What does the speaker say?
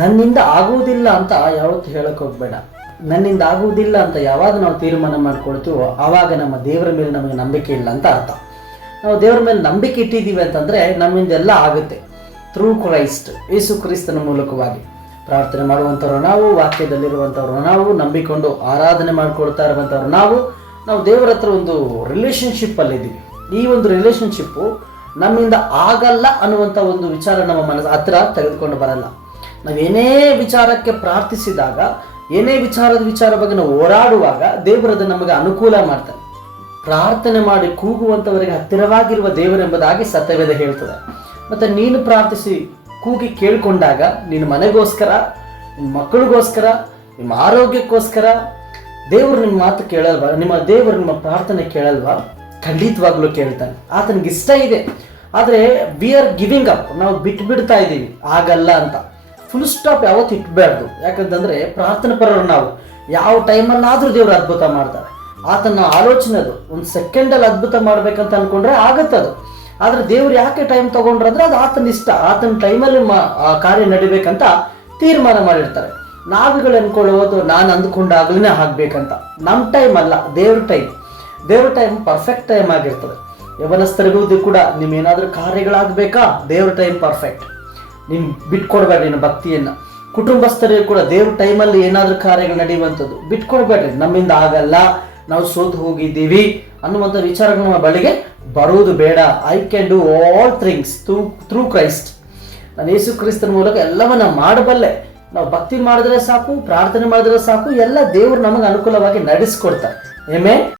ನನ್ನಿಂದ ಆಗುವುದಿಲ್ಲ ಅಂತ ಯಾವತ್ತು ಹೇಳಕ್ಕೆ ಹೋಗ್ಬೇಡ. ನನ್ನಿಂದ ಆಗುವುದಿಲ್ಲ ಅಂತ ಯಾವಾಗ ನಾವು ತೀರ್ಮಾನ ಮಾಡ್ಕೊಳ್ತೀವೋ ಆವಾಗ ನಮ್ಮ ದೇವರ ಮೇಲೆ ನಮಗೆ ನಂಬಿಕೆ ಇಲ್ಲ ಅಂತ ಅರ್ಥ. ನಾವು ದೇವರ ಮೇಲೆ ನಂಬಿಕೆ ಇಟ್ಟಿದ್ದೀವಿ ಅಂತಂದರೆ ನಮ್ಮಿಂದ ಎಲ್ಲ ಆಗುತ್ತೆ. ಥ್ರೂ ಕ್ರೈಸ್ಟ್, ಯೇಸು ಕ್ರಿಸ್ತನ ಮೂಲಕವಾಗಿ ಪ್ರಾರ್ಥನೆ ಮಾಡುವಂಥವ್ರು ನಾವು, ವಾಕ್ಯದಲ್ಲಿರುವಂಥವ್ರು ನಾವು, ನಂಬಿಕೊಂಡು ಆರಾಧನೆ ಮಾಡ್ಕೊಳ್ತಾ ಇರುವಂಥವ್ರು ನಾವು ದೇವರ ಹತ್ರ ಒಂದು ರಿಲೇಷನ್ಶಿಪ್ಪಲ್ಲಿದ್ದೀವಿ. ಈ ಒಂದು ರಿಲೇಷನ್ಶಿಪ್ಪು ನಮ್ಮಿಂದ ಆಗಲ್ಲ ಅನ್ನುವಂಥ ಒಂದು ವಿಚಾರ ನಮ್ಮ ಮನಸ್ಸು ಹತ್ರ ತೆಗೆದುಕೊಂಡು ಬರಲ್ಲ. ನಾವೇನೇ ವಿಚಾರಕ್ಕೆ ಪ್ರಾರ್ಥಿಸಿದಾಗ, ಏನೇ ವಿಚಾರ ಬಗ್ಗೆ ನಾವು ಹೋರಾಡುವಾಗ ದೇವರದ ನಮಗೆ ಅನುಕೂಲ ಮಾಡ್ತಾನೆ. ಪ್ರಾರ್ಥನೆ ಮಾಡಿ ಕೂಗುವಂಥವರಿಗೆ ಹತ್ತಿರವಾಗಿರುವ ದೇವರೆಂಬುದಾಗಿ ಸತ್ಯವೇದ ಹೇಳ್ತದೆ. ಮತ್ತು ನೀನು ಪ್ರಾರ್ಥಿಸಿ ಕೂಗಿ ಕೇಳಿಕೊಂಡಾಗ ನಿನ್ನ ಮನೆಗೋಸ್ಕರ, ನಿಮ್ಮ ಮಕ್ಕಳಿಗೋಸ್ಕರ, ನಿಮ್ಮ ಆರೋಗ್ಯಕ್ಕೋಸ್ಕರ ದೇವರು ನಿಮ್ಮ ಮಾತು ಕೇಳಲ್ವಾ? ದೇವರು ನಿಮ್ಮ ಪ್ರಾರ್ಥನೆ ಕೇಳಲ್ವಾ? ಖಂಡಿತವಾಗ್ಲೂ ಕೇಳ್ತಾನೆ. ಆತನಿಗೆ ಇಷ್ಟ ಇದೆ. ಆದರೆ ವಿ ಆರ್ ಗಿವಿಂಗ್ ಅಪ್, ನಾವು ಬಿಡ್ತಾ ಇದ್ದೀವಿ ಆಗಲ್ಲ ಅಂತ. ಫುಲ್ ಸ್ಟಾಪ್ ಯಾವತ್ತು ಇಟ್ಬಾರ್ದು. ಯಾಕಂತಂದರೆ ಪ್ರಾರ್ಥನೆ ಪರರು ನಾವು ಯಾವ ಟೈಮಲ್ಲಾದರೂ ದೇವರು ಅದ್ಭುತ ಮಾಡ್ತಾರೆ. ಆತನ ಆಲೋಚನೆ ಅದು ಒಂದು ಸೆಕೆಂಡಲ್ಲಿ ಅದ್ಭುತ ಮಾಡ್ಬೇಕಂತ ಅಂದ್ಕೊಂಡ್ರೆ ಆಗುತ್ತದು. ಆದರೆ ದೇವ್ರು ಯಾಕೆ ಟೈಮ್ ತೊಗೊಂಡ್ರಂದ್ರೆ ಅದು ಆತನ ಇಷ್ಟ. ಆತನ ಟೈಮಲ್ಲಿ ಆ ಕಾರ್ಯ ನಡಿಬೇಕಂತ ತೀರ್ಮಾನ ಮಾಡಿರ್ತಾರೆ. ನಾವುಗಳು ಅಂದ್ಕೊಳ್ಳೋದು ನಾನು ಅಂದ್ಕೊಂಡಾಗಲೇ ಆಗ್ಬೇಕಂತ. ನಮ್ಮ ಟೈಮ್ ಅಲ್ಲ, ದೇವ್ರ ಟೈಮ್ ಪರ್ಫೆಕ್ಟ್ ಟೈಮ್ ಆಗಿರ್ತದೆ. ಯವನಸ್ಥರಿಗೂ ಕೂಡ ನಿಮ್ಮೇನಾದರೂ ಕಾರ್ಯಗಳಾಗಬೇಕಾ, ದೇವ್ರ ಟೈಮ್ ಪರ್ಫೆಕ್ಟ್. ನೀನು ಬಿಟ್ಕೊಡ್ಬೇಡ್ರಿ ನಿನ್ನ ಭಕ್ತಿಯನ್ನು. ಕುಟುಂಬಸ್ಥರಿಗೂ ಕೂಡ ದೇವ್ರ ಟೈಮಲ್ಲಿ ಏನಾದರೂ ಕಾರ್ಯಗಳು ನಡೆಯುವಂಥದ್ದು ಬಿಟ್ಕೊಡ್ಬೇಡ್ರಿ. ನಮ್ಮಿಂದ ಆಗಲ್ಲ, ನಾವು ಸೋತು ಹೋಗಿದ್ದೀವಿ ಅನ್ನುವಂಥ ವಿಚಾರಗಳು ನಮ್ಮ ಬಳಿಗೆ ಬರುವುದು ಬೇಡ. I can do all things through Christ. ನಾನು ಯೇಸು ಕ್ರಿಸ್ತನ ಮೂಲಕ ಎಲ್ಲವನ್ನ ಮಾಡಬಲ್ಲೆ. ನಾವು ಭಕ್ತಿ ಮಾಡಿದ್ರೆ ಸಾಕು, ಪ್ರಾರ್ಥನೆ ಮಾಡಿದ್ರೆ ಸಾಕು, ಎಲ್ಲ ದೇವರು ನಮಗೆ ಅನುಕೂಲವಾಗಿ ನಡೆಸ್ಕೊಡ್ತಾರೆ. ಆಮೆನ್.